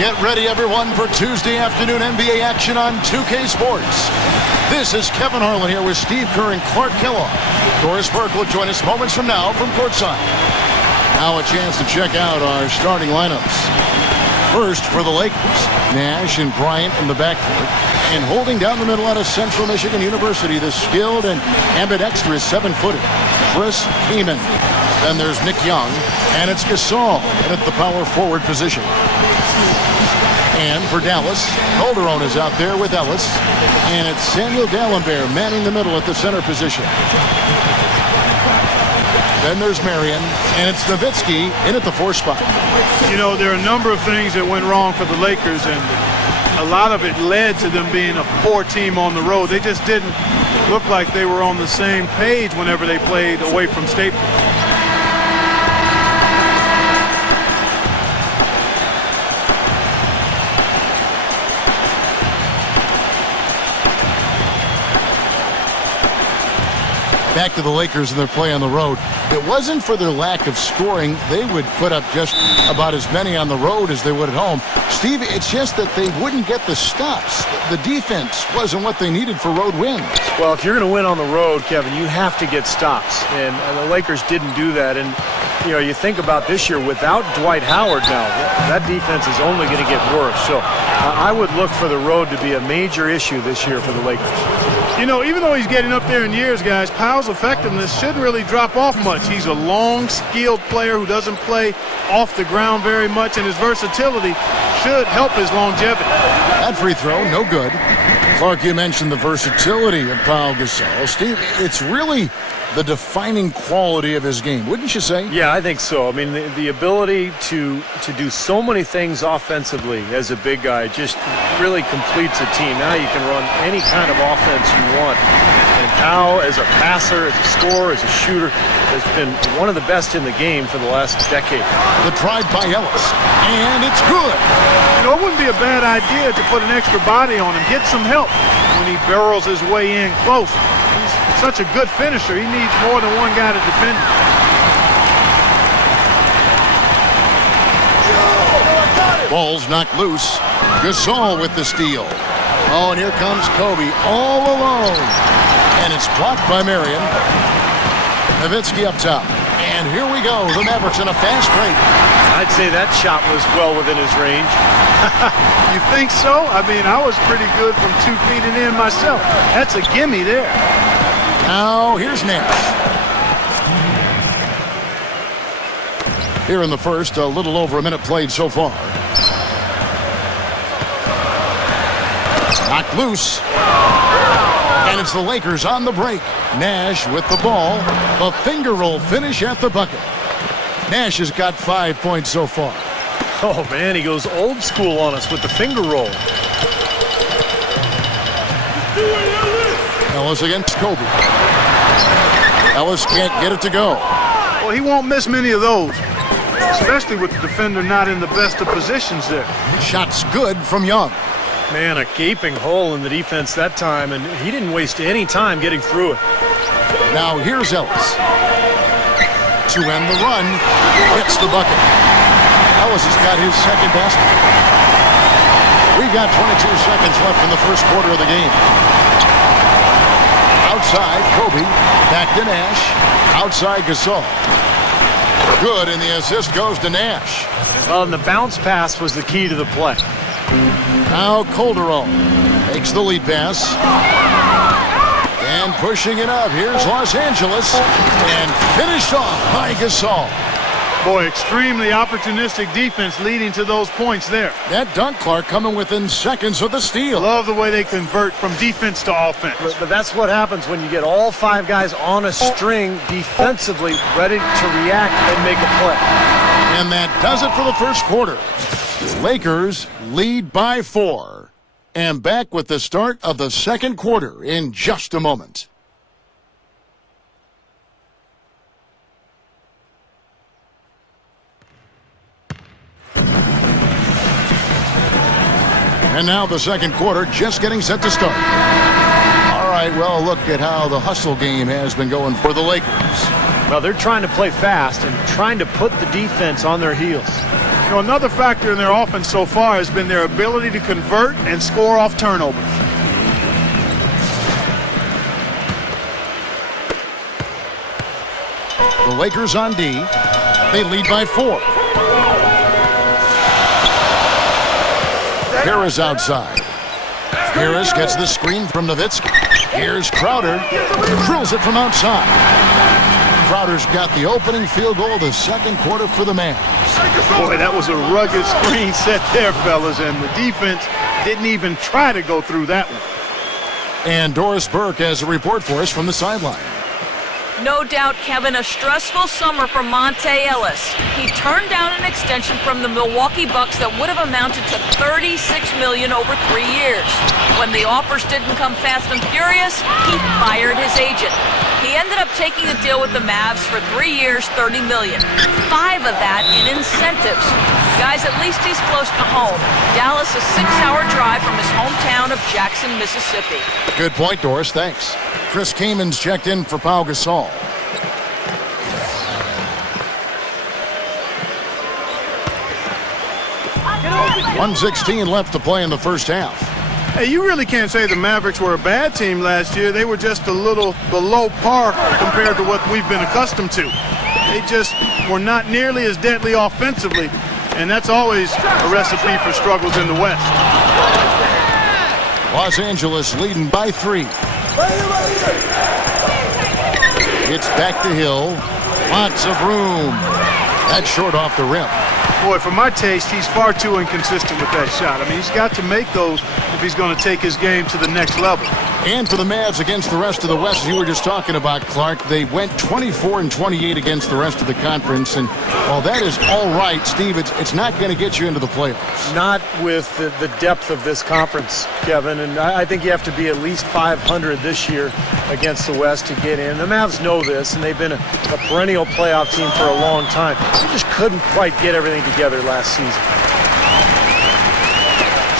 Get ready, everyone, for Tuesday afternoon NBA action on 2K Sports. This is Kevin Harlan here with Steve Kerr and Clark Kellogg. Doris Burke will join us moments from now from courtside. Now a chance to check out our starting lineups. First for the Lakers, Nash and Bryant in the backcourt. And holding down the middle out of Central Michigan University, the skilled and ambidextrous 7-footer, Chris Kaman. Then there's Nick Young, and it's Gasol at the power forward position. And for Dallas, Calderon is out there with Ellis, and it's Samuel Dalembert manning the middle at the center position. Then there's Marion, and it's Nowitzki in at the 4 spot. You know, there are a number of things that went wrong for the Lakers, and a lot of it led to them being a poor team on the road. They just didn't look like they were on the same page whenever they played away from Staples. Back to the Lakers and their play on the road. If it wasn't for their lack of scoring, they would put up just about as many on the road as they would at home. Steve, it's just that they wouldn't get the stops. The defense wasn't what they needed for road wins. Well, if you're going to win on the road, Kevin, you have to get stops. And the Lakers didn't do that. And, you know, you think about this year, without Dwight Howard now, that defense is only going to get worse. So I would look for the road to be a major issue this year for the Lakers. You know, even though he's getting up there in years, guys, Powell's effectiveness shouldn't really drop off much. He's a long, skilled player who doesn't play off the ground very much, and his versatility should help his longevity. That free throw, no good. Clark, you mentioned the versatility of Pau Gasol. Steve, it's really the defining quality of his game, wouldn't you say? Yeah, I think so. I mean, the ability to do so many things offensively as a big guy just really completes a team. Now you can run any kind of offense you want. And Pau, as a passer, as a scorer, as a shooter, has been one of the best in the game for the last decade. The drive by Ellis, and it's good. You know, it wouldn't be a bad idea to put an extra body on him, get some help when he barrels his way in close. He's such a good finisher. He needs more than one guy to defend him. Ball's knocked loose. Gasol with the steal. Oh, and here comes Kobe all alone. And it's blocked by Marion. Nowitzki up top. And here we go. The Mavericks in a fast break. I'd say that shot was well within his range. You think so? I mean, I was pretty good from 2 feet and in myself. That's a gimme there. Now, here's Nash. Here in the first, a little over a minute played so far. Knocked loose. And it's the Lakers on the break. Nash with the ball. The finger roll finish at the bucket. Nash has got 5 points so far. Oh, man, he goes old school on us with the finger roll. Ellis against Kobe. Ellis can't get it to go. Well, he won't miss many of those, especially with the defender not in the best of positions there. Shot's good from Young. Man, a gaping hole in the defense that time, and he didn't waste any time getting through it. Now here's Ellis. To end the run, hits the bucket. Ellis has got his second basket. We've got 22 seconds left in the first quarter of the game. Outside, Kobe. Back to Nash. Outside, Gasol. Good, and the assist goes to Nash. Well, and the bounce pass was the key to the play. Now Calderon makes the lead pass. And pushing it up. Here's Los Angeles. And finished off by Gasol. Boy, extremely opportunistic defense leading to those points there. That dunk, Clark, coming within seconds of the steal. Love the way they convert from defense to offense. But that's what happens when you get all 5 guys on a string defensively ready to react and make a play. And that does it for the first quarter. Lakers lead by 4. And back with the start of the second quarter in just a moment. And now the second quarter just getting set to start. All right, well, look at how the hustle game has been going for the Lakers. Well, they're trying to play fast and trying to put the defense on their heels. You know, another factor in their offense so far has been their ability to convert and score off turnovers. The Lakers on D. They lead by 4. Harris outside. Harris gets the screen from Nowitzki. Here's Crowder. Drills it from outside. Crowder's got the opening field goal of the second quarter for the Mavs. Boy, that was a rugged screen set there, fellas, and the defense didn't even try to go through that one. And Doris Burke has a report for us from the sideline. No doubt, Kevin, a stressful summer for Monte Ellis. He turned down an extension from the Milwaukee Bucks that would have amounted to $36 million over 3 years. When the offers didn't come fast and furious, he fired his agent. He ended up taking a deal with the Mavs for 3 years, $30 million. 5 of that in incentives. Guys, at least he's close to home. Dallas, a 6-hour drive from his hometown of Jackson, Mississippi. Good point, Doris. Thanks. Chris Kaman's checked in for Pau Gasol. .116 left to play in the first half. Hey, you really can't say the Mavericks were a bad team last year. They were just a little below par compared to what we've been accustomed to. They just were not nearly as deadly offensively, and that's always a recipe for struggles in the West. Los Angeles leading by 3. It's back to Hill. Lots of room. That's short off the rim. Boy, for my taste, he's far too inconsistent with that shot. I mean, he's got to make those if he's going to take his game to the next level. And for the Mavs against the rest of the West, as you were just talking about, Clark, they went 24-28 against the rest of the conference. And while that is all right, Steve, it's not going to get you into the playoffs. Not with the depth of this conference, Kevin. And I think you have to be at least 500 this year against the West to get in. The Mavs know this, and they've been a perennial playoff team for a long time. They just couldn't quite get everything together last season.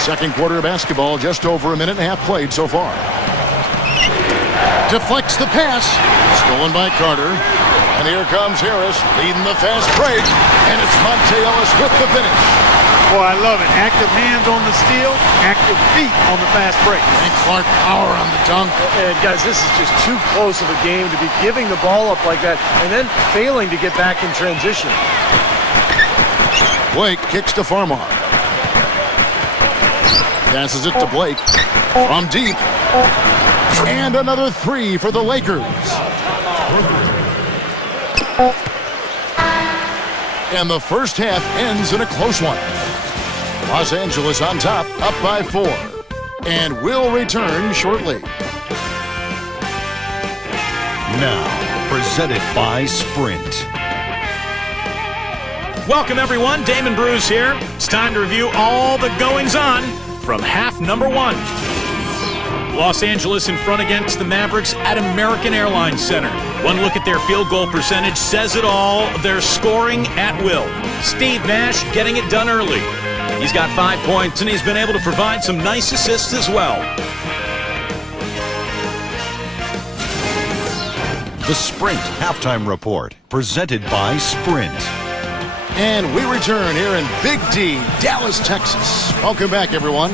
Second quarter of basketball, just over a minute and a half played so far. Deflects the pass. Stolen by Carter. And here comes Harris leading the fast break. And it's Monte Ellis with the finish. Boy, I love it. Active hands on the steal, active feet on the fast break. And Clark power on the dunk. And guys, this is just too close of a game to be giving the ball up like that and then failing to get back in transition. Blake kicks to Farmar. Passes it to Blake from deep. And another 3 for the Lakers. And the first half ends in a close one. Los Angeles on top, up by 4. And will return shortly. Now, presented by Sprint. Welcome, everyone. Damon Bruce here. It's time to review all the goings-on from half number 1. Los Angeles in front against the Mavericks at American Airlines Center. One look at their field goal percentage says it all. They're scoring at will. Steve Nash getting it done early. He's got 5 points, and he's been able to provide some nice assists as well. The Sprint Halftime Report, presented by Sprint. And we return here in Big D, Dallas, Texas. Welcome back, everyone.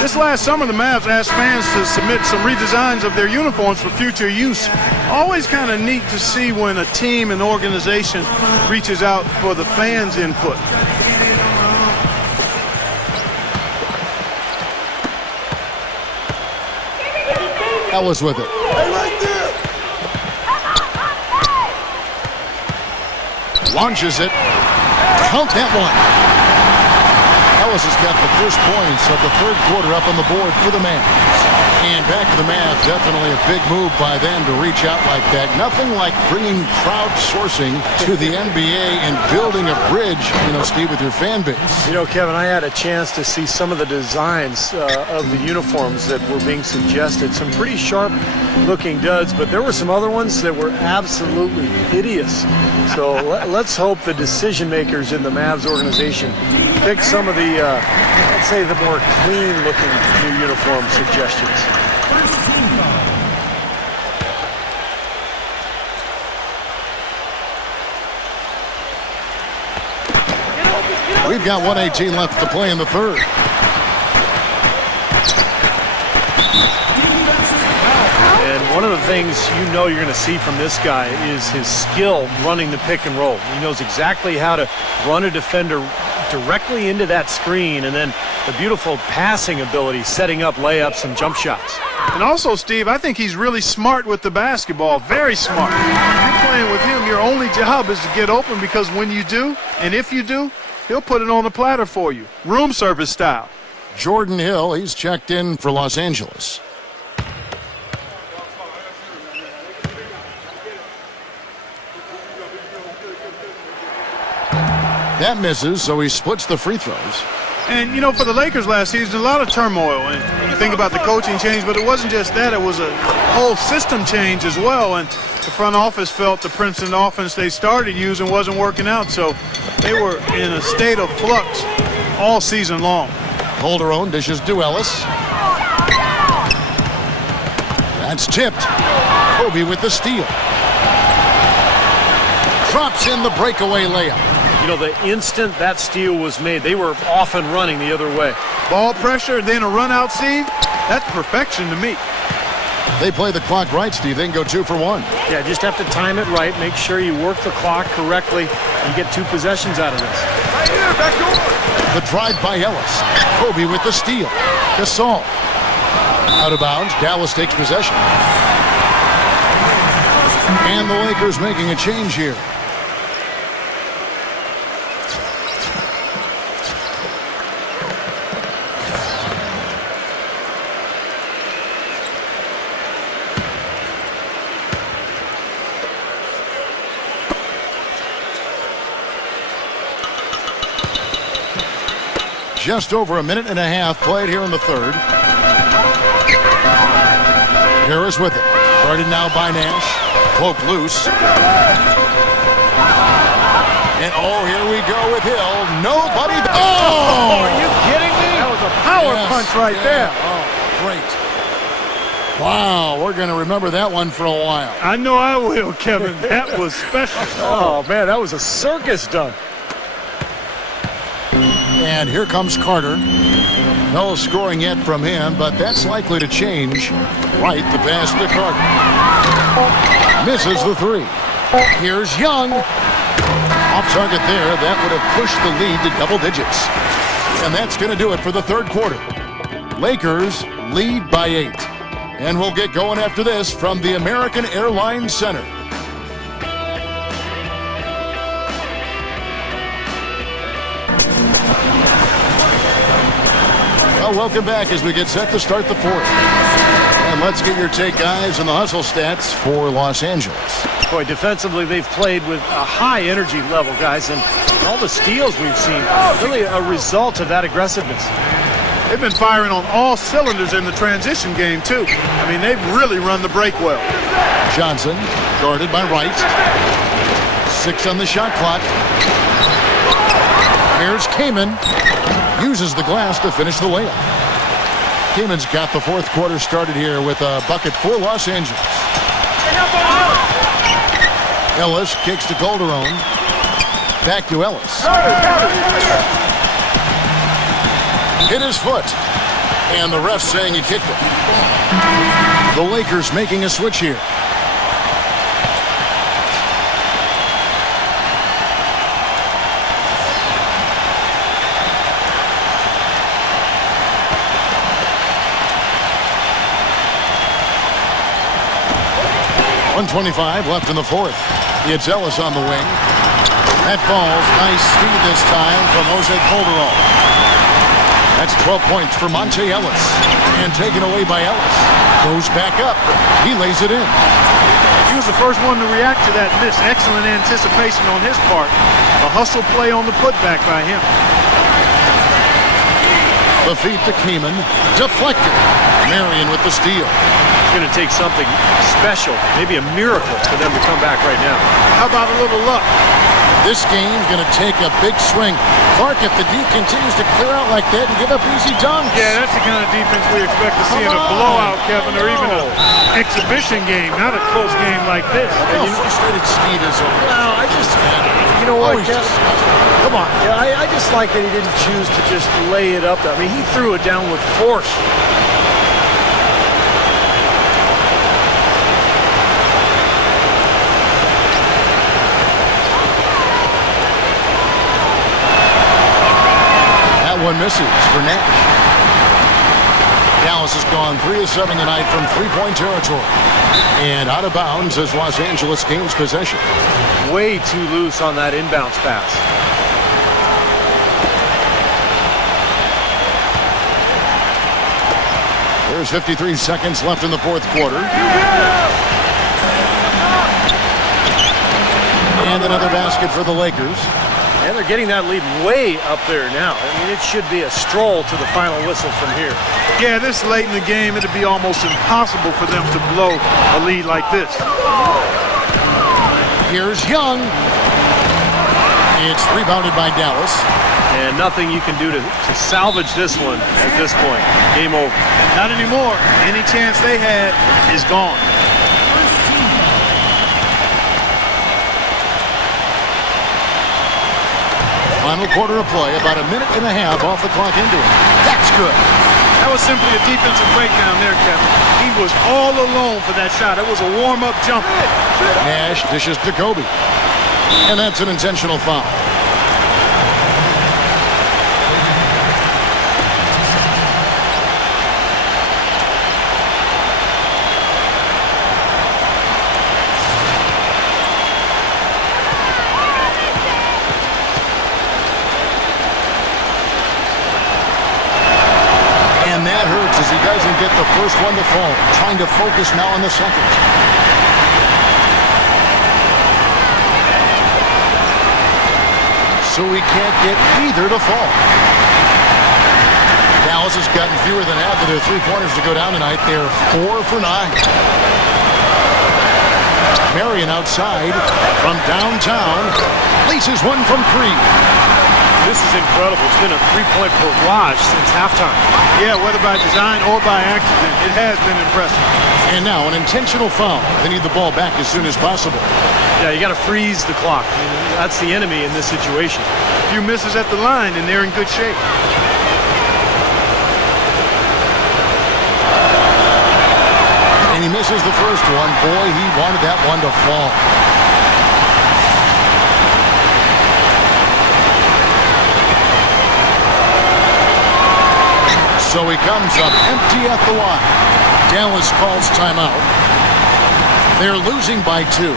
This last summer, the Mavs asked fans to submit some redesigns of their uniforms for future use. Always kind of neat to see when a team and organization reaches out for the fans' input. Ellis with it. Launches it. Count that one. Ellis has got the first points of the third quarter up on the board for the Mavs. And back to the Mavs, definitely a big move by them to reach out like that. Nothing like bringing crowdsourcing to the NBA and building a bridge, Steve, with your fan base. Kevin, I had a chance to see some of the designs of the uniforms that were being suggested. Some pretty sharp-looking duds, but there were some other ones that were absolutely hideous. So let's hope the decision-makers in the Mavs organization pick some of the, let's say, the more clean-looking new uniform suggestions. We've got 1:18 left to play in the third. And one of the things you know you're going to see from this guy is his skill running the pick and roll. He knows exactly how to run a defender directly into that screen, and then the beautiful passing ability, setting up layups and jump shots. And also, Steve, I think he's really smart with the basketball, very smart. When you're playing with him, your only job is to get open, because when you do, and if you do, he'll put it on the platter for you, room service style. Jordan Hill, he's checked in for Los Angeles. That misses, so he splits the free throws. And, you know, for the Lakers last season, a lot of turmoil. And you think about the coaching change, but it wasn't just that. It was a whole system change as well. And the front office felt the Princeton offense they started using wasn't working out. So they were in a state of flux all season long. Calderon dishes to Ellis. That's tipped. Kobe with the steal. Drops in the breakaway layup. You know, the instant that steal was made, they were off and running the other way. Ball pressure, then a run out, Steve. That's perfection to me. They play the clock right, Steve. They can go 2 for 1. Yeah, just have to time it right. Make sure you work the clock correctly and get 2 possessions out of this. Right here, back door. The drive by Ellis. Kobe with the steal. Gasol. Out of bounds. Dallas takes possession. And the Lakers making a change here. Just over a minute and a half played here in the third. Harris with it. Guarded now by Nash. Cloak loose. And oh, here we go with Hill. Nobody. Oh! Are you kidding me? That was a power punch right there. Oh, great. Wow, we're going to remember that one for a while. I know I will, Kevin. That was special. Oh, man, that was a circus dunk. And here comes Carter. No scoring yet from him, but that's likely to change. Right, the pass to Carter. Misses the 3. Here's Young. Off target there. That would have pushed the lead to double digits. And that's going to do it for the third quarter. Lakers lead by 8. And we'll get going after this from the American Airlines Center. Well, welcome back as we get set to start the fourth. And let's get your take, guys, on the hustle stats for Los Angeles. Boy, defensively, they've played with a high energy level, guys, and all the steals we've seen, really a result of that aggressiveness. They've been firing on all cylinders in the transition game, too. I mean, they've really run the break well. Johnson, guarded by Wright. 6 on the shot clock. Here's Kaman. Uses the glass to finish the layup. Kaman's got the fourth quarter started here with a bucket for Los Angeles. Ellis kicks to Calderon. Back to Ellis. Hit his foot. And the ref saying he kicked it. The Lakers making a switch here. .125 left in the fourth. It's Ellis on the wing. That falls. Nice speed this time from Jose Calderon. That's 12 points for Monte Ellis. And taken away by Ellis. Goes back up. He lays it in. He was the first one to react to that miss. Excellent anticipation on his part. A hustle play on the putback by him. The feed to Kaman. Deflected. Marion with the steal. It's going to take something special, maybe a miracle, for them to come back right now. How about a little luck? This game's going to take a big swing. Clark, if the D continues to clear out like that and give up easy dunks. Yeah, that's the kind of defense we expect to see in a blowout, Kevin, or even an exhibition game, not a close game like this. Look how frustrated Steve is over there. Well, you know what, Kevin? Come on. Yeah, I just like that he didn't choose to just lay it up. I mean, he threw it down with force. One misses for Nash. Dallas has gone 3 of 7 tonight from three-point territory. And out of bounds as Los Angeles gains possession. Way too loose on that inbounds pass. There's 53 seconds left in the fourth quarter. And another basket for the Lakers. And they're getting that lead way up there now. I mean, it should be a stroll to the final whistle from here. Yeah, this late in the game, it'd be almost impossible for them to blow a lead like this. Here's Young. It's rebounded by Dallas. And nothing you can do to salvage this one at this point. Game over. Not anymore. Any chance they had is gone. Final quarter of play, about a minute and a half off the clock into it. That's good. That was simply a defensive breakdown there, Kevin. He was all alone for that shot. It was a warm-up jumper. Nash dishes to Kobe. And that's an intentional foul. He doesn't get the first one to fall. Trying to focus now on the second. So he can't get either to fall. Dallas has gotten fewer than half of their three-pointers to go down tonight. They're 4 for 9. Marion outside from downtown. Laces one from 3. This is incredible. It's been a three-point barrage since halftime. Yeah, whether by design or by accident, it has been impressive. And now an intentional foul. They need the ball back as soon as possible. Yeah, you got to freeze the clock. I mean, that's the enemy in this situation. A few misses at the line, and they're in good shape. And he misses the first one. Boy, he wanted that one to fall. So he comes up empty at the line. Dallas calls timeout. They're losing by 2.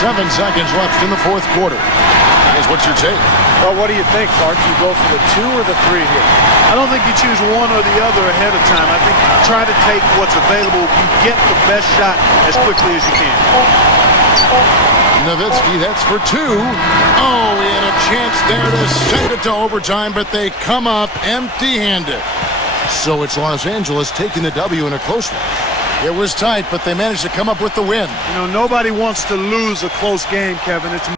7 seconds left in the fourth quarter. Here's what's your take? Well, what do you think, Clark? You go for the 2 or the 3 here? I don't think you choose one or the other ahead of time. I think you try to take what's available. You get the best shot as quickly as you can. Nowitzki, that's for 2. Oh, he had a chance there to send it to overtime, but they come up empty-handed. So it's Los Angeles taking the W in a close one. It was tight, but they managed to come up with the win. You know, nobody wants to lose a close game, Kevin. It's